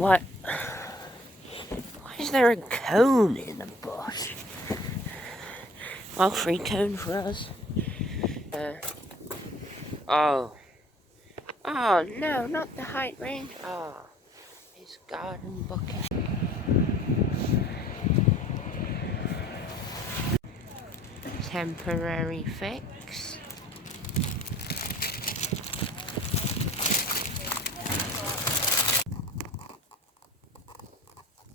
What? Why is there a cone in the bush? Well, free cone for us. Oh. Oh, no, not the height range. Oh, his garden bucket. Temporary fix.